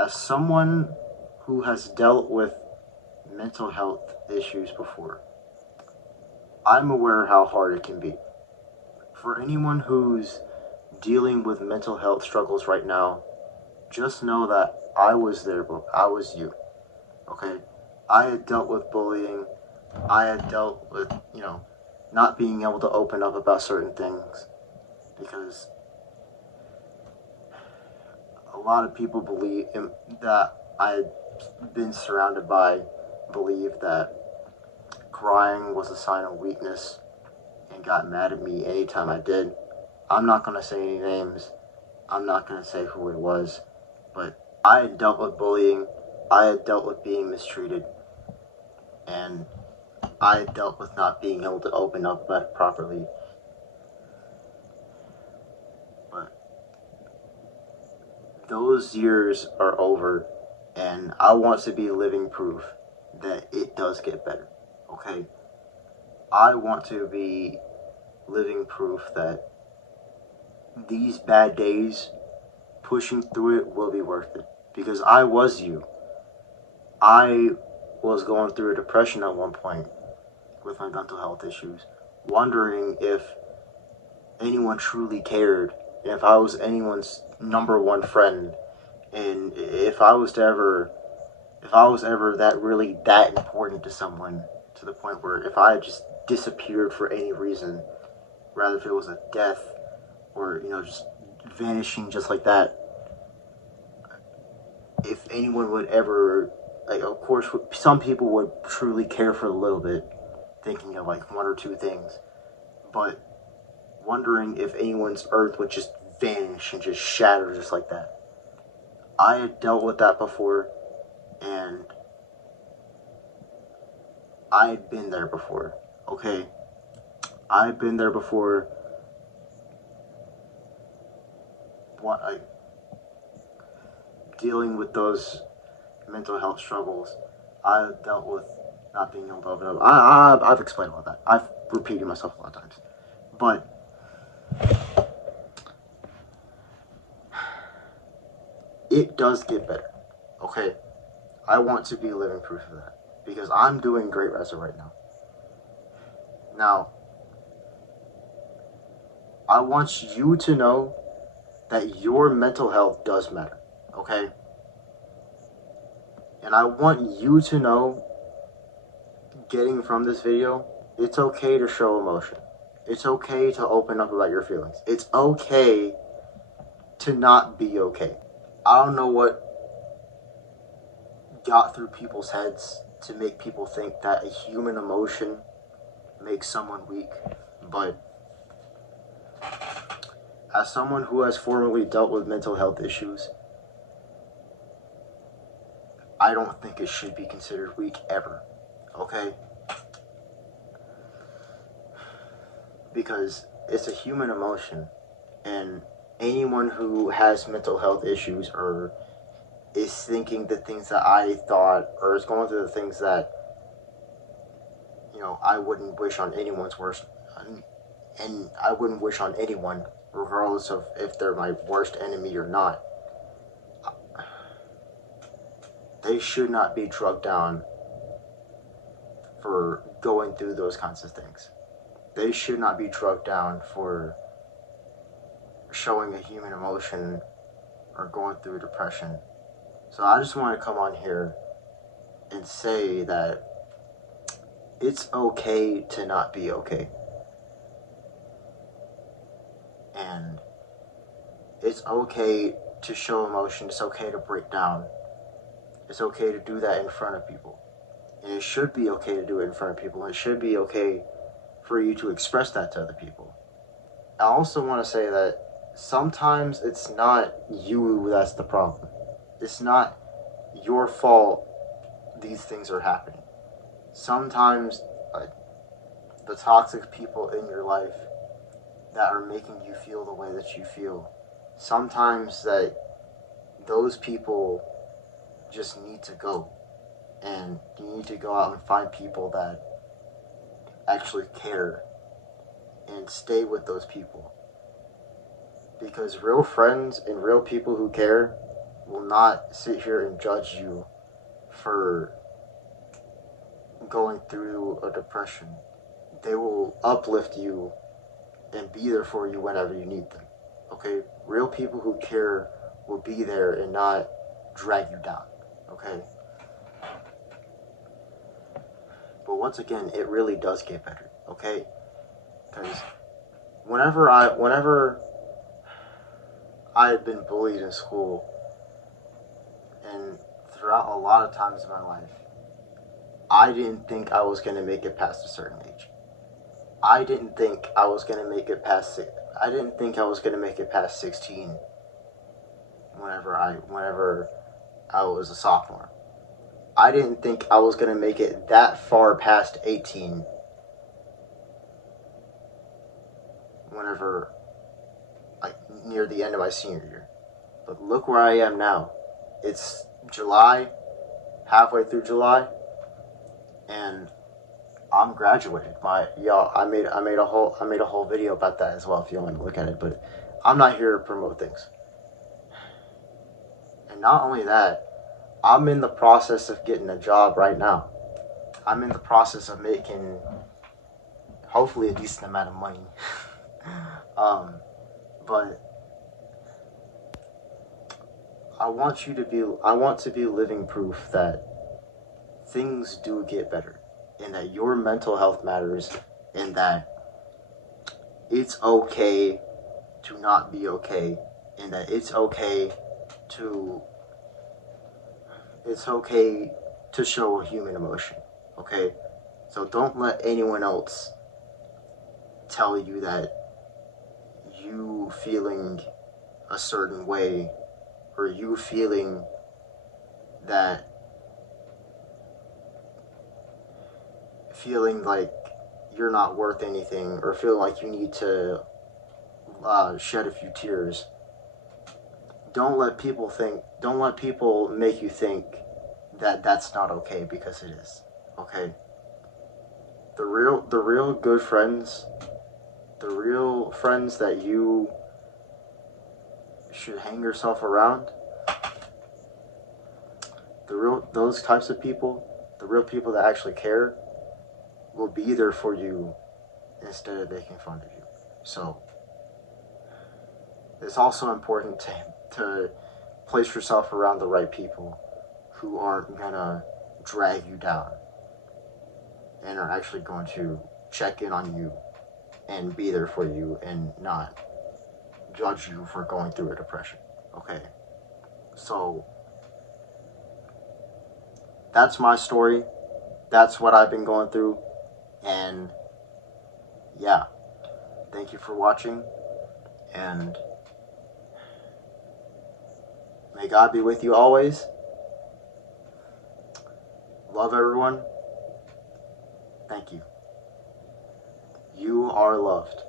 As someone who has dealt with mental health issues before, I'm aware how hard it can be. For anyone who's dealing with mental health struggles right now, just know that I was there, but I was you. Okay? I had dealt with bullying. I had dealt with, not being able to open up about certain things because a lot of people that I had been surrounded by believe that crying was a sign of weakness and got mad at me anytime I did. I'm not going to say any names. I'm not going to say who it was, but I had dealt with bullying. I had dealt with being mistreated, and I had dealt with not being able to open up about it properly. But those years are over, and I want to be living proof that it does get better. Okay? I want to be living proof that these bad days, pushing through it, will be worth it. Because I was you. I was going through a depression at one point with my mental health issues, wondering if anyone truly cared, if I was anyone's number one friend, and if I was ever that important to someone, to the point where if I had just disappeared for any reason, rather if it was a death or just vanishing just like that, if anyone would ever, like, of course some people would truly care for a little bit, thinking of like one or two things, but wondering if anyone's earth would just vanish and just shatter just like that. I had dealt with that before, and I had been there before. Okay, I had been there before. Dealing with those mental health struggles, I dealt with not being able to open up. I've explained all that. I've repeated myself a lot of times, but it does get better. Okay, I want to be living proof of that because I'm doing great as of right now. Now, I want you to know that your mental health does matter. Okay, and I want you to know, getting from this video, it's okay to show emotion. It's okay to open up about your feelings. It's okay to not be okay. I don't know what got through people's heads to make people think that a human emotion makes someone weak, but as someone who has formerly dealt with mental health issues, I don't think it should be considered weak ever. Okay? Because it's a human emotion, and anyone who has mental health issues or is thinking the things that I thought, or is going through the things that I wouldn't wish on anyone's worst, and I wouldn't wish on anyone, regardless of if they're my worst enemy or not. They should not be drugged down for going through those kinds of things. They should not be drugged down for showing a human emotion or going through depression. So I just want to come on here and say that it's okay to not be okay. And it's okay to show emotion. It's okay to break down. It's okay to do that in front of people. And it should be okay to do it in front of people. It should be okay for you to express that to other people. I also want to say that sometimes it's not you that's the problem. It's not your fault these things are happening. Sometimes the toxic people in your life that are making you feel the way that you feel, sometimes that those people just need to go. And you need to go out and find people that actually care and stay with those people. Because real friends and real people who care will not sit here and judge you for going through a depression. They will uplift you and be there for you whenever you need them. Okay? Real people who care will be there and not drag you down. Okay? But once again, it really does get better. Okay? Because whenever I had been bullied in school, and throughout a lot of times in my life, I didn't think I was going to make it past a certain age. I didn't think I was going to make it past 16 whenever I was a sophomore. I didn't think I was going to make it that far past 18 whenever, like, near the end of my senior year. But look where I am now. It's July, halfway through July, and I'm graduated. I made a whole video about that as well if you want to look at it, but I'm not here to promote things. And not only that, I'm in the process of getting a job right now. I'm in the process of making hopefully a decent amount of money. But I want to be living proof that things do get better, and that your mental health matters, and that it's okay to not be okay, and that it's okay to show a human emotion. Okay? So don't let anyone else tell you that you feeling a certain way, or you feeling like you're not worth anything, or feel like you need to shed a few tears. Don't let people make you think that that's not okay, because it is. Okay? The real good friends, the real friends that you should hang yourself around, those types of people, the real people that actually care, will be there for you instead of making fun of you. So it's also important to place yourself around the right people who aren't gonna drag you down and are actually going to check in on you and be there for you and not judge you for going through a depression. Okay? So that's my story. That's what I've been going through. And yeah, thank you for watching, and may God be with you always. Love everyone. Thank you. You are loved.